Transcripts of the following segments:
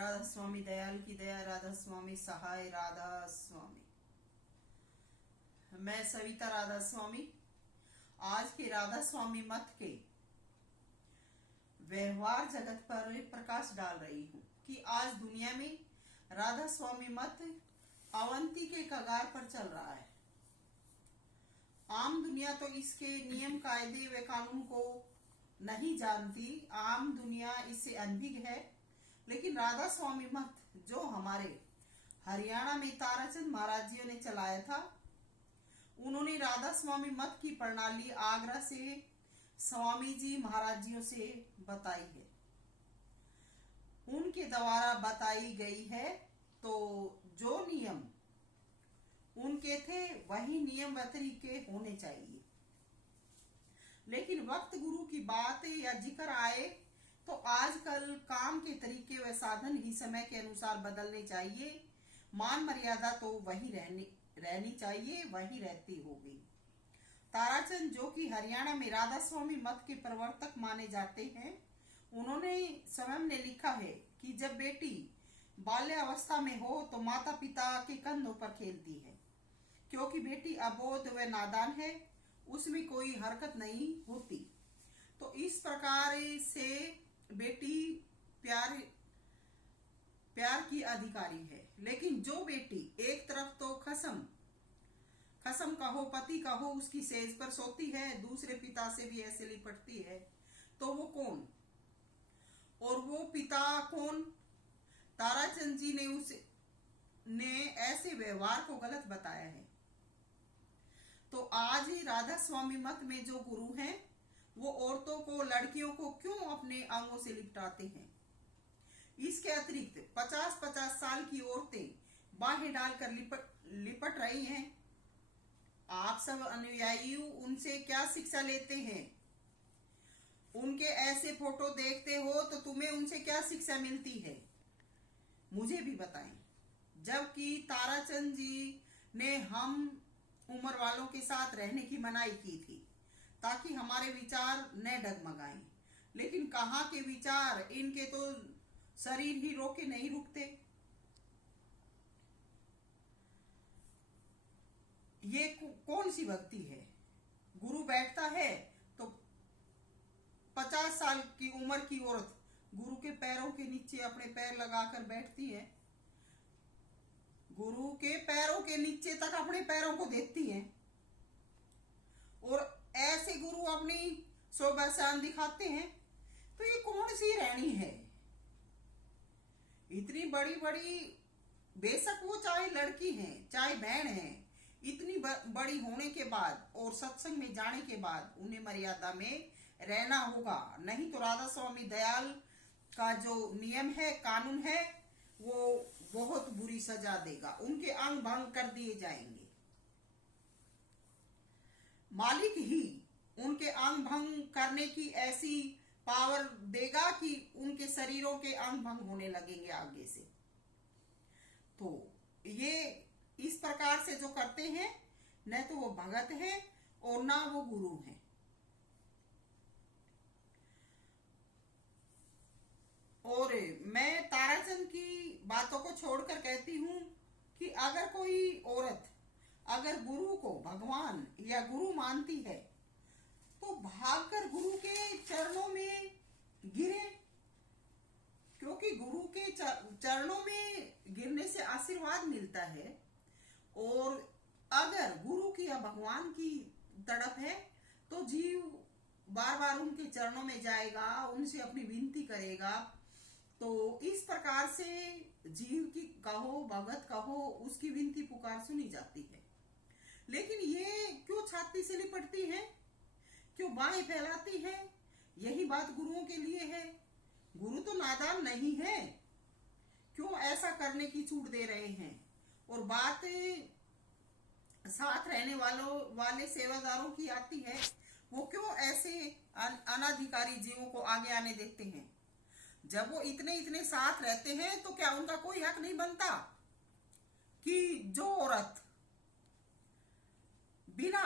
राधा स्वामी दयाल की दया, राधा स्वामी सहाय, राधा स्वामी। मैं सविता राधा स्वामी आज के राधा स्वामी मत के व्यवहार जगत पर प्रकाश डाल रही हूँ कि आज दुनिया में राधा स्वामी मत अवंती के कगार पर चल रहा है। आम दुनिया तो इसके नियम कायदे व कानून को नहीं जानती, आम दुनिया इससे अनभिज्ञ है। लेकिन राधा स्वामी मत जो हमारे हरियाणा में ताराचंद महाराज जी ने चलाया था, उन्होंने राधा स्वामी मत की प्रणाली आगरा से स्वामी जी महाराज जियों से बताई है, उनके द्वारा बताई गई है। तो जो नियम उनके थे वही नियम व तरीके होने चाहिए। लेकिन वक्त गुरु की बात या जिक्र आए तो आजकल काम के तरीके व साधन ही समय के अनुसार बदलने चाहिए। मान मर्यादा तो वही रहनी चाहिए, वही रहती होगी। ताराचंद जो कि हरियाणा में राधा स्वामी मत के प्रवर्तक माने जाते हैं, उन्होंने स्वयं ने लिखा है कि जब बेटी बाल्यावस्था में हो तो माता पिता के कंधों पर खेलती है, क्योंकि बेटी अबोध व नादान है, उसमें कोई हरकत नहीं होती। तो इस प्रकार से बेटी प्यार की अधिकारी है। लेकिन जो बेटी एक तरफ तो खसम कहो, पति कहो, उसकी सेज पर सोती है, दूसरे पिता से भी ऐसे लिपटती है, तो वो कौन? और वो पिता कौन? ताराचंद जी ने ऐसे व्यवहार को गलत बताया है। तो आज राधा स्वामी मत में जो गुरु हैं, वो औरतों को, लड़कियों को क्यों अपने अंगों से लिपटाते हैं? इसके अतिरिक्त 50-50 साल की औरतें बाहें डालकर लिपट रही हैं। आप सब अनुयायी उनसे क्या शिक्षा लेते हैं? उनके ऐसे फोटो देखते हो तो तुम्हें उनसे क्या शिक्षा मिलती है? मुझे भी बताएं। जबकि ताराचंद जी ने हम उम्र वालों के साथ रहने की मनाही की थी ताकि हमारे विचार न डगमगाएं। लेकिन कहाँ के विचार, इनके तो शरीर ही रोके नहीं रुकते। ये कौन सी भक्ति है? गुरु बैठता है तो 50 साल की उम्र की औरत गुरु के पैरों के नीचे अपने पैर लगाकर बैठती है, गुरु के पैरों के नीचे तक अपने पैरों को देखती है, और ऐसे गुरु अपनी शोभा शान दिखाते हैं। तो ये कौन सी रहनी है? इतनी बड़ी बड़ी, बेशक वो चाहे लड़की है चाहे बहन है, इतनी बड़ी होने के बाद और सत्संग में जाने के बाद उन्हें मर्यादा में रहना होगा। नहीं तो राधा स्वामी दयाल का जो नियम है, कानून है, वो बहुत बुरी सजा देगा। उनके अंग भंग कर दिए जाएंगे। मालिक ही उनके अंग भंग करने की ऐसी पावर देगा कि उनके शरीरों के अंग भंग होने लगेंगे आगे से। तो ये इस प्रकार से जो करते हैं, न तो वो भगत है और ना वो गुरु है। और मैं ताराचंद की बातों को छोड़कर कहती हूं कि अगर कोई औरत अगर गुरु को भगवान या गुरु मानती है तो भागकर गुरु के चरणों में गिरे, क्योंकि गुरु के चरणों में गिरने से आशीर्वाद मिलता है। और अगर गुरु की या भगवान की तड़प है तो जीव बार बार उनके चरणों में जाएगा, उनसे अपनी विनती करेगा। तो इस प्रकार से जीव की कहो, भगत कहो, उसकी विनती पुकार सुनी जाती है। लेकिन ये क्यों छाती से लिपटती है, क्यों बाहें फैलाती है? यही बात गुरुओं के लिए है। गुरु तो नादान नहीं है, क्यों ऐसा करने की छूट दे रहे हैं? और बात साथ रहने वाले सेवादारों की आती है, वो क्यों ऐसे अनाधिकारी जीवों को आगे आने देते हैं? जब वो इतने साथ रहते हैं तो क्या उनका कोई हक नहीं बनता कि जो औरत बिना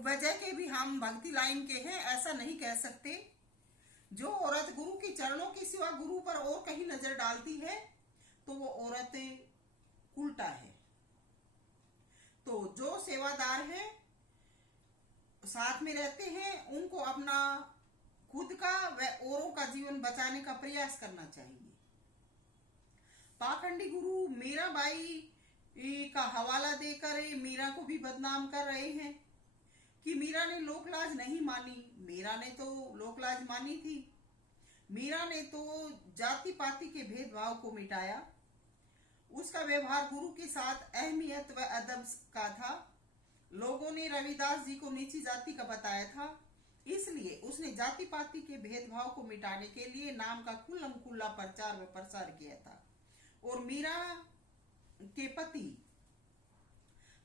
वजह के भी हम भक्ति लाइन के हैं ऐसा नहीं कह सकते। जो औरत गुरु के चरणों के सिवा गुरु पर और कहीं नजर डालती है तो वो औरत उल्टा है। तो जो सेवादार है, साथ में रहते हैं, उनको अपना खुद का व औरों का जीवन बचाने का प्रयास करना चाहिए। पाखंडी गुरु मीराबाई का हवाला देकर मीरा को भी बदनाम कर रहे हैं कि मीरा ने लोकलाज नहीं मानी। मीरा ने तो लोकलाज मानी थी। मीरा ने तो जाति पाति के भेदभाव को मिटाया। उसका व्यवहार गुरु के साथ अहमियत व अदब का था। लोगों ने रविदास जी को नीची जाति का बताया था, इसलिए उसने जाति पाति के भेदभाव को मिटाने के लिए नाम का खुल्लम खुल्ला प्रचार व प्रसार किया था। और मीरा के पति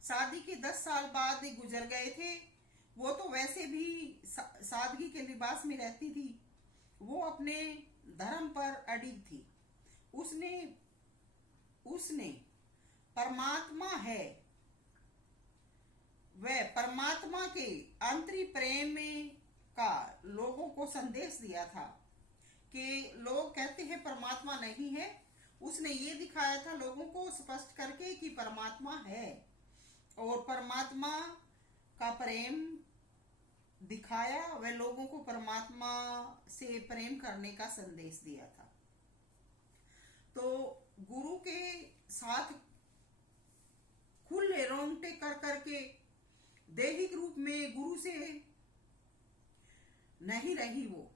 शादी के 10 साल बाद गुजर गए थे। वो तो वैसे भी सादगी के लिबास में रहती थी। वो अपने धर्म पर अडिग थी। उसने परमात्मा है वह परमात्मा के अंतरी प्रेम का लोगों को संदेश दिया था कि लोग कहते हैं परमात्मा नहीं है। उसने ये दिखाया था लोगों को स्पष्ट करके कि परमात्मा है, और परमात्मा का प्रेम दिखाया। वह लोगों को परमात्मा से प्रेम करने का संदेश दिया था। तो गुरु के साथ खुले रोंगटे कर करके दैहिक रूप में गुरु से नहीं रही। वो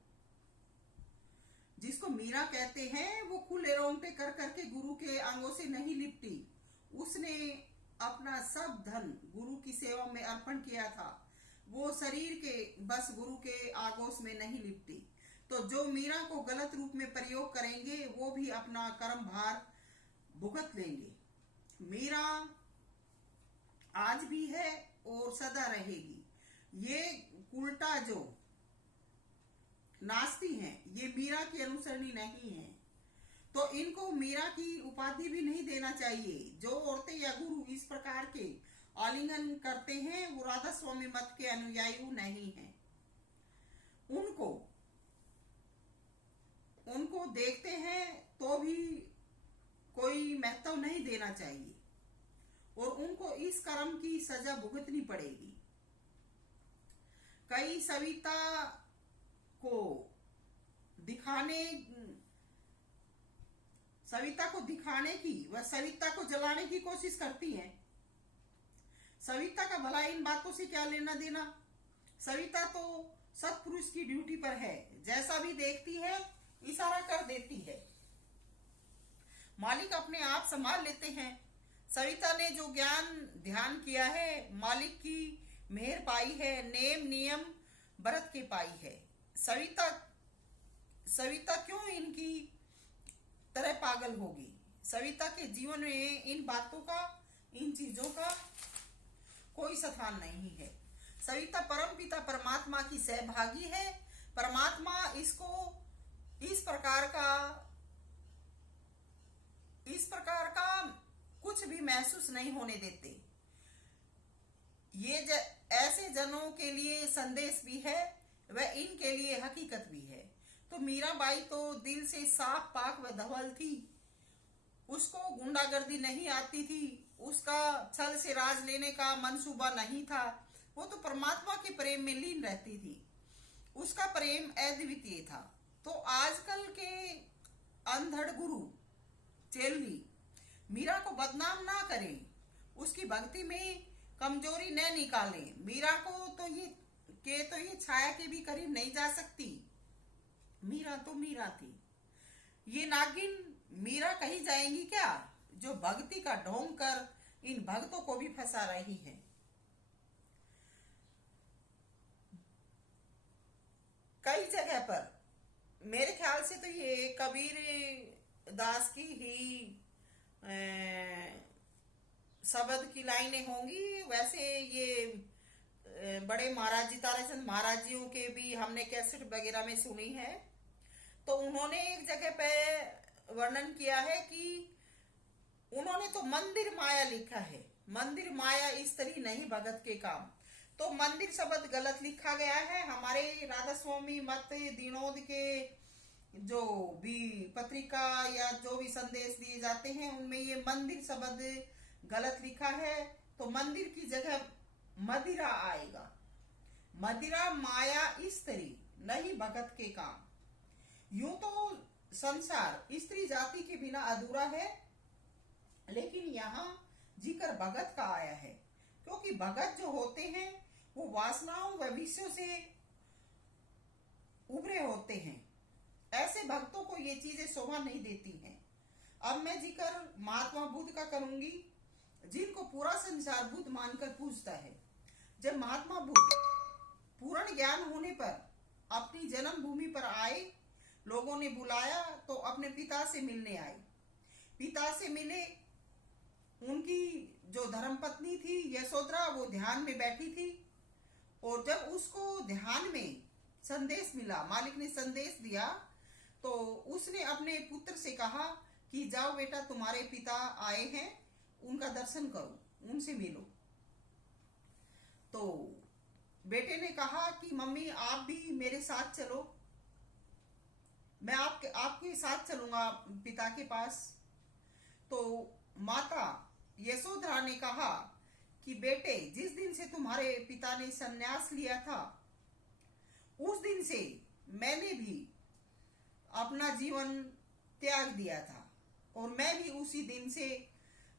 जिसको मीरा कहते हैं, वो खुले रोंगटे कर करके गुरु के अंगों से नहीं लिपटी। उसने अपना सब धन गुरु की सेवा में अर्पण किया था। वो शरीर के बस गुरु के आगोश में नहीं लिपटी। तो जो मीरा को गलत रूप में प्रयोग करेंगे वो भी अपना कर्म भार भुगत लेंगे। मीरा आज भी है और सदा रहेगी। ये उल्टा जो नास्ती हैं, ये मीरा की अनुसरणी नहीं है। तो इनको मीरा की उपाधि भी नहीं देना चाहिए। जो औरतें या गुरु इस प्रकार के आलिंगन करते हैं वो राधा स्वामी मत के अनुयायी नहीं हैं। उनको देखते हैं तो भी कोई महत्व नहीं देना चाहिए और उनको इस कर्म की सजा भुगतनी पड़ेगी। कई सविता को दिखाने की व सविता को जलाने की कोशिश करती हैं। सविता का भला इन बातों से क्या लेना देना। सविता तो सत्पुरुष की ड्यूटी पर है, जैसा भी देखती है इशारा कर देती है। मालिक अपने आप संभाल लेते हैं। सविता ने जो ज्ञान ध्यान किया है, मालिक की मेहर पाई है, नेम नियम व्रत के पाई है। सविता क्यों इनकी तरह पागल होगी। सविता के जीवन में इन बातों का, इन चीजों का कोई स्थान नहीं है। सविता परमपिता परमात्मा की सहभागी है। परमात्मा इसको इस प्रकार का कुछ भी महसूस नहीं होने देते। ये ऐसे जनों के लिए संदेश भी है व इनके लिए हकीकत भी है। तो मीराबाई तो दिल से साफ पाक व धवल थी। उसको गुंडागर्दी नहीं आती थी। उसका छल से राज लेने का मंसूबा नहीं था। वो तो परमात्मा के प्रेम में लीन रहती थी। उसका प्रेम अद्वितीय था। तो आजकल के अंधड़ गुरु चेलवी मीरा को बदनाम ना करें, उसकी भक्ति में कमजोरी न निकालें। मीरा को तो ये छाया के भी करीब नहीं जा सकती। मीरा तो मीरा थी। ये नागिन मीरा कही जाएंगी क्या, जो भक्ति का ढोंग कर इन भक्तों को भी फंसा रही है। कई जगह पर मेरे ख्याल से तो ये कबीर दास की ही शब्द की लाइनें होंगी। वैसे ये बड़े महाराज जी, ताराचंद महाराज जियों के भी हमने कैसेट वगैरह में सुनी है। तो उन्होंने एक जगह पे वर्णन किया है कि उन्होंने तो मंदिर माया लिखा है। मंदिर माया स्त्री नहीं भगत के काम। तो मंदिर शब्द गलत लिखा गया है। हमारे राधा स्वामी मत दिनोद के जो भी पत्रिका या जो भी संदेश दिए जाते हैं उनमें ये मंदिर शब्द गलत लिखा है। तो मंदिर की जगह मदिरा आएगा। मदिरा माया स्त्री, नहीं भगत के काम। यूं तो संसार स्त्री जाति के बिना अधूरा है, लेकिन यहाँ जिक्र भगत का आया है, क्योंकि भगत जो होते हैं वो वासनाओं व विषयों से उभरे होते हैं। ऐसे भक्तों को ये चीजें शोभा नहीं देती हैं। अब मैं जिक्र महात्मा बुद्ध का करूंगी, जिनको पूरा संसार बुद्ध मानकर पूजता है। जब महात्मा बुद्ध पूर्ण ज्ञान होने पर अपनी जन्मभूमि पर आए, लोगों ने बुलाया तो अपने पिता से मिलने आए। पिता से मिले, उनकी जो धर्मपत्नी थी यशोधरा वो ध्यान में बैठी थी, और जब उसको ध्यान में संदेश मिला, मालिक ने संदेश दिया, तो उसने अपने पुत्र से कहा कि जाओ बेटा, तुम्हारे पिता आए हैं, उनका दर्शन करो, उनसे मिलो। तो बेटे ने कहा कि मम्मी आप भी मेरे साथ चलो, मैं आपके साथ चलूंगा पिता के पास। तो माता यशोधरा ने कहा कि बेटे, जिस दिन से तुम्हारे पिता ने संन्यास लिया था उस दिन से मैंने भी अपना जीवन त्याग दिया था, और मैं भी उसी दिन से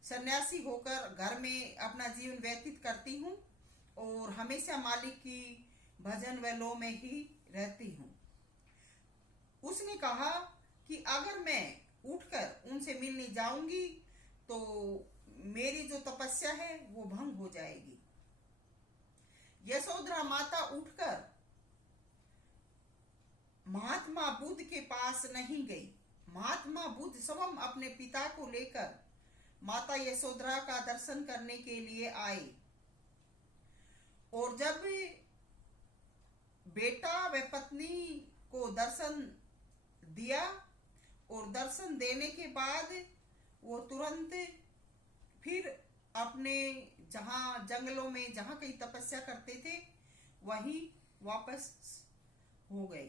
सन्यासी होकर घर में अपना जीवन व्यतीत करती हूँ और हमेशा मालिक की भजन व लो में ही रहती हूँ। उसने कहा कि अगर मैं उठकर उनसे मिलने जाऊंगी तो मेरी जो तपस्या है वो भंग हो जाएगी। यशोधरा माता उठकर महात्मा बुद्ध के पास नहीं गई। महात्मा बुद्ध स्वयं अपने पिता को लेकर माता यशोधरा का दर्शन करने के लिए आए, और जब बेटा व पत्नी को दर्शन दिया और दर्शन देने के बाद वो तुरंत फिर अपने जहां जंगलों में जहां कहीं तपस्या करते थे वहीं वापस हो गए।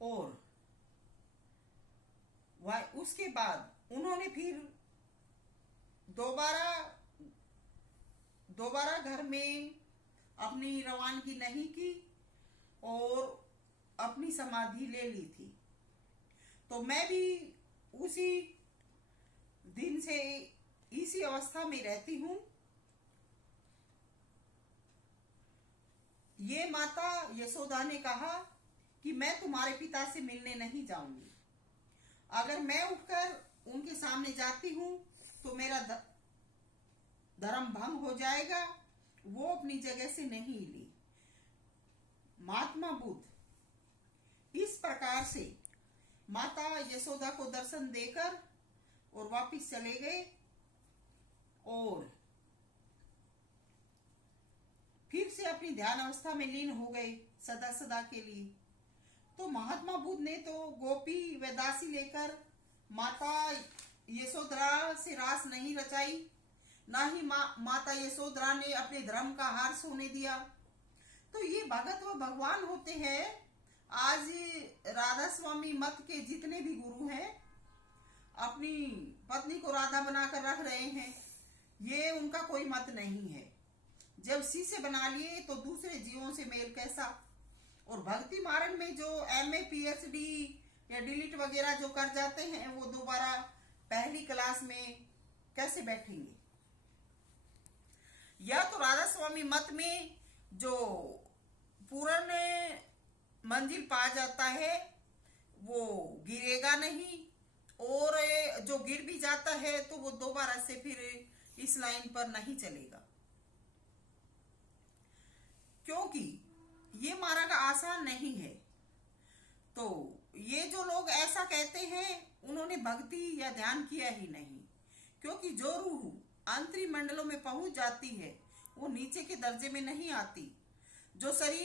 और उसके बाद उन्होंने फिर दोबारा घर में अपनी रवानगी नहीं की और अपनी समाधि ले ली थी। तो मैं भी उसी दिन से इसी अवस्था में रहती हूँ। ये माता यशोदा ने कहा कि मैं तुम्हारे पिता से मिलने नहीं जाऊंगी। अगर मैं उठकर उनके सामने जाती हूँ तो मेरा धर्म भंग हो जाएगा। वो अपनी जगह से नहीं हिली। महात्मा बुद्ध इस प्रकार से माता यशोदा को दर्शन देकर और वापिस चले गए, और फिर से अपनी ध्यान अवस्था में लीन हो गए सदा सदा के लिए। तो महात्मा बुद्ध ने तो गोपी व दासी लेकर माता यशोधरा से रास नहीं रचाई, ना ही माता यशोधरा ने अपने धर्म का हार सोने दिया। तो ये भगत व भगवान होते हैं। आज राधा स्वामी मत के जितने भी गुरु हैं अपनी पत्नी को राधा बनाकर रख रहे हैं, ये उनका कोई मत नहीं है। जब शिष्य बना लिए तो दूसरे जीवों से मेल कैसा। और भक्ति मार्ग में जो MA PhD या डिलीट वगैरह जो कर जाते हैं वो दोबारा पहली क्लास में कैसे बैठेंगे। या तो राधा स्वामी मत में जो पूर्ण मंजिल पा जाता है वो गिरेगा नहीं, और जो गिर भी जाता है तो वो दोबारा से फिर इस लाइन पर नहीं चलेगा, क्योंकि ये मार्ग आसान नहीं है। तो ये जो लोग ऐसा कहते हैं उन्होंने भक्ति या ध्यान किया ही नहीं, क्योंकि जो रूह अंतरी मंडलों में पहुंच जाती है वो नीचे के दर्जे में नहीं आती। जो शरीर